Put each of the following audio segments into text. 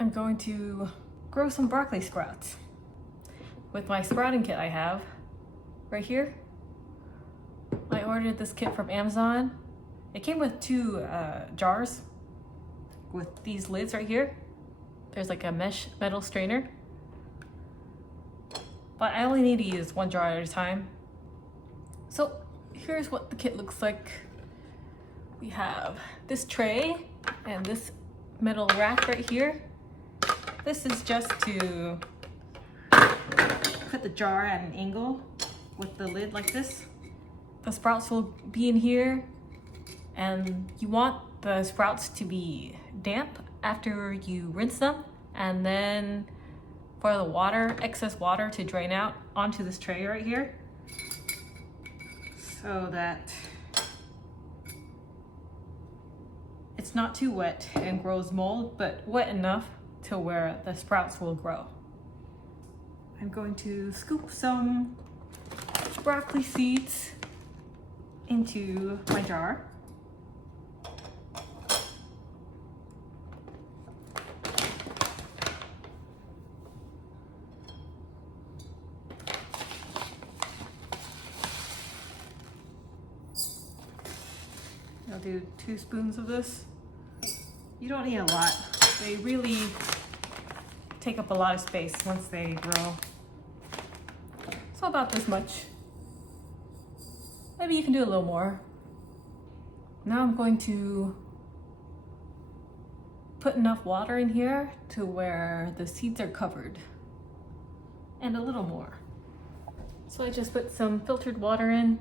I'm going to grow some broccoli sprouts with my sprouting kit I have right here. I ordered this kit from Amazon. It came with two jars with these lids right here. There's like a mesh metal strainer, but I only need to use one jar at a time. So here's what the kit looks like. We have this tray and this metal rack right here. This is just to put the jar at an angle with the lid like this. The sprouts will be in here, and you want the sprouts to be damp after you rinse them, and then for the water, excess water to drain out onto this tray right here, so that it's not too wet and grows mold, but wet enough to where the sprouts will grow. I'm going to scoop some broccoli seeds into my jar. I'll do 2 spoons of this. You don't need a lot. They really take up a lot of space once they grow. So about this much. Maybe you can do a little more. Now I'm going to put enough water in here to where the seeds are covered, and a little more. So I just put some filtered water in.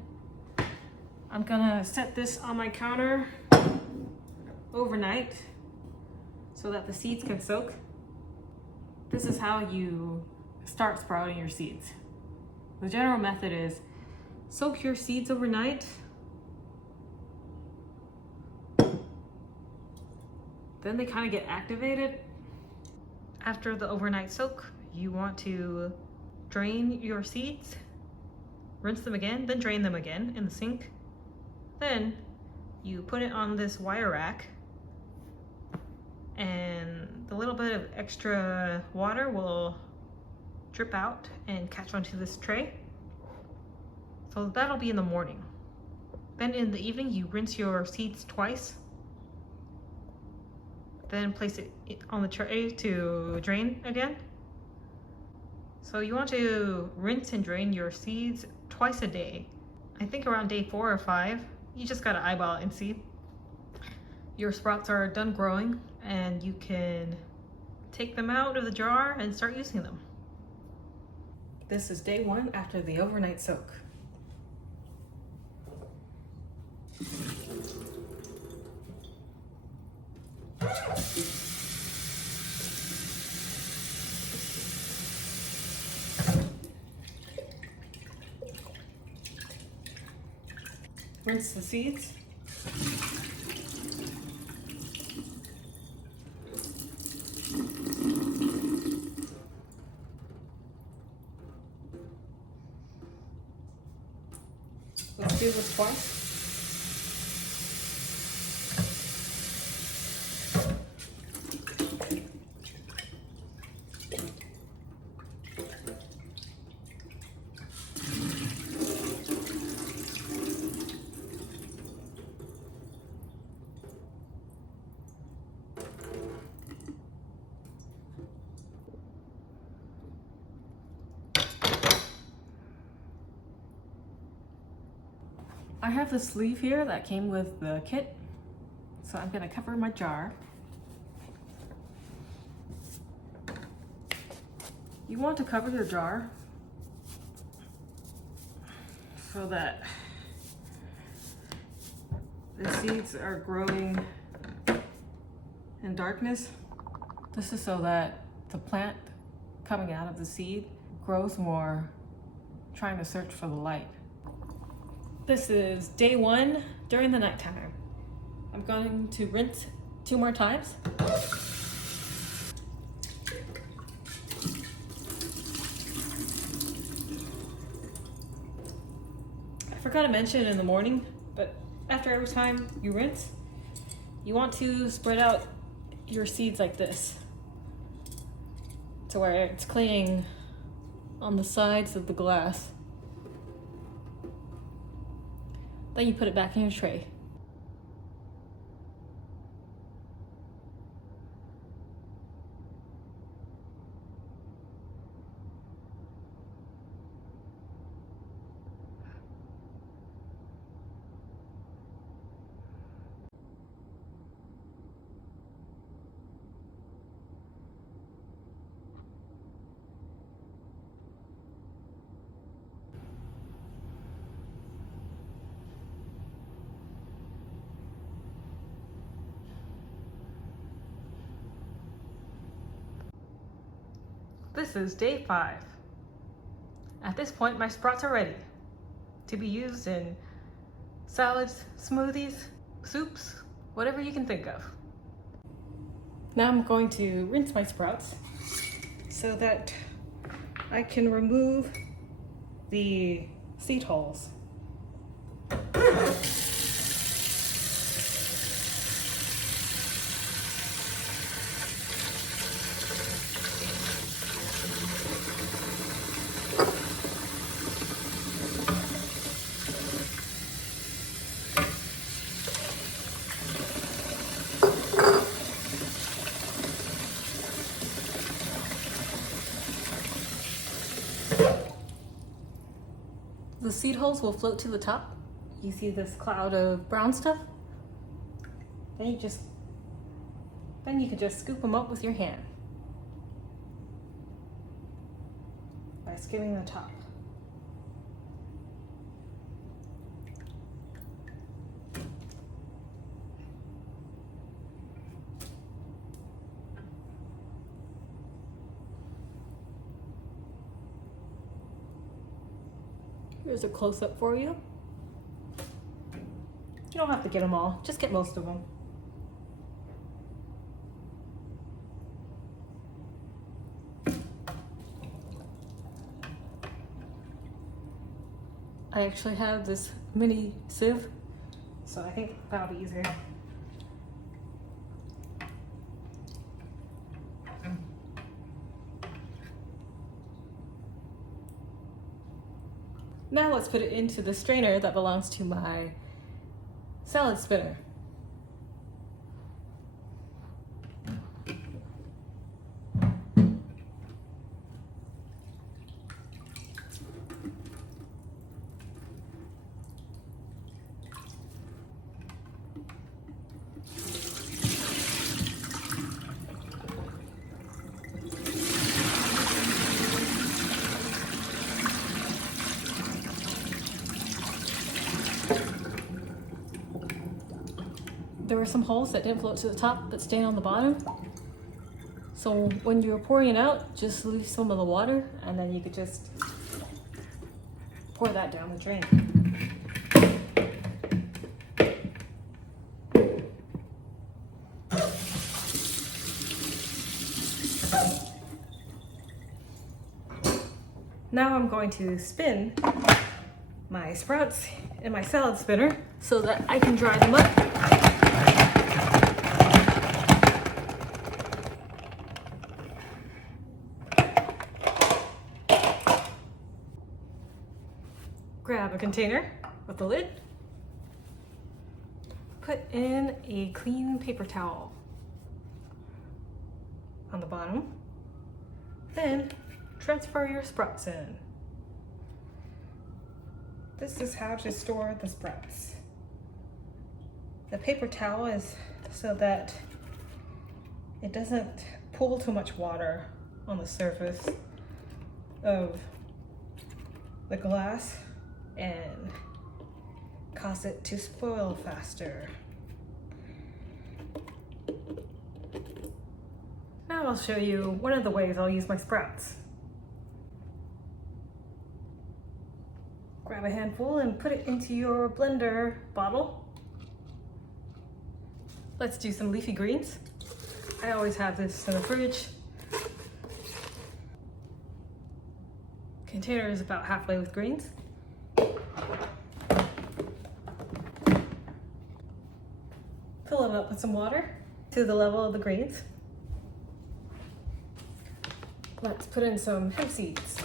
I'm gonna set this on my counter overnight so that the seeds can soak. This is how you start sprouting your seeds. The general method is soak your seeds overnight, then they kind of get activated. After the overnight soak, you want to drain your seeds, rinse them again, then drain them again in the sink. Then you put it on this wire rack, and the little bit of extra water will drip out and catch onto this tray. So that'll be in the morning. Then in the evening, you rinse your seeds twice. Then place it on the tray to drain again. So you want to rinse and drain your seeds twice a day. I think around day 4 or 5, you just gotta eyeball it and see. Your sprouts are done growing, and you can take them out of the jar and start using them. This is day 1 after the overnight soak. Rinse the seeds. Let's do this twice. I have the sleeve here that came with the kit, so I'm gonna cover my jar. You want to cover your jar so that the seeds are growing in darkness. This is so that the plant coming out of the seed grows more, trying to search for the light. This is day 1 during the nighttime. I'm going to rinse 2 more times. I forgot to mention in the morning, but after every time you rinse, you want to spread out your seeds like this. to where it's claying on the sides of the glass. Then you put it back in your tray. This is day 5. At this point, my sprouts are ready to be used in salads, smoothies, soups, whatever you can think of. Now I'm going to rinse my sprouts so that I can remove the seed hulls. The seed hulls will float to the top. You see this cloud of brown stuff? Then you can just scoop them up with your hand by skimming the top. Here's a close-up for you. You don't have to get them all, just get most of them. I actually have this mini sieve, so I think that'll be easier. Now let's put it into the strainer that belongs to my salad spinner. There were some holes that didn't float to the top but stayed on the bottom. So when you're pouring it out, just leave some of the water and then you could just pour that down the drain. Now I'm going to spin my sprouts in my salad spinner so that I can dry them up. Grab a container with a lid, put in a clean paper towel on the bottom, then transfer your sprouts in. This is how to store the sprouts. The paper towel is so that it doesn't pool too much water on the surface of the glass and cause it to spoil faster. Now I'll show you one of the ways I'll use my sprouts. Grab a handful and put it into your blender bottle. Let's do some leafy greens. I always have this in the fridge. Container is about halfway with greens. Fill it up with some water to the level of the greens. Let's put in some hemp seeds.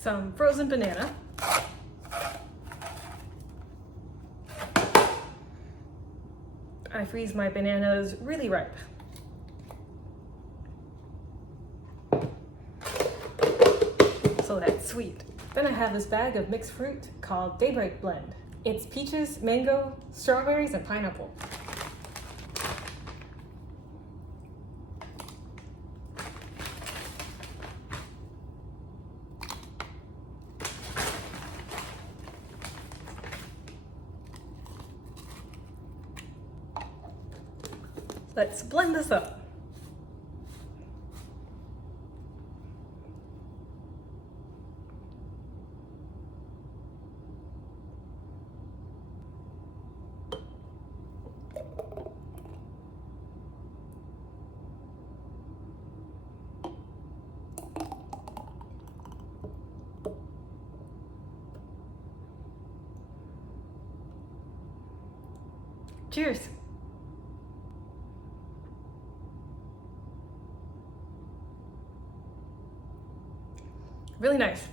Some frozen banana. I freeze my bananas really ripe. So that's sweet. Then I have this bag of mixed fruit called Daybreak Blend. It's peaches, mango, strawberries, and pineapple. Let's blend this up. Cheers. Really nice.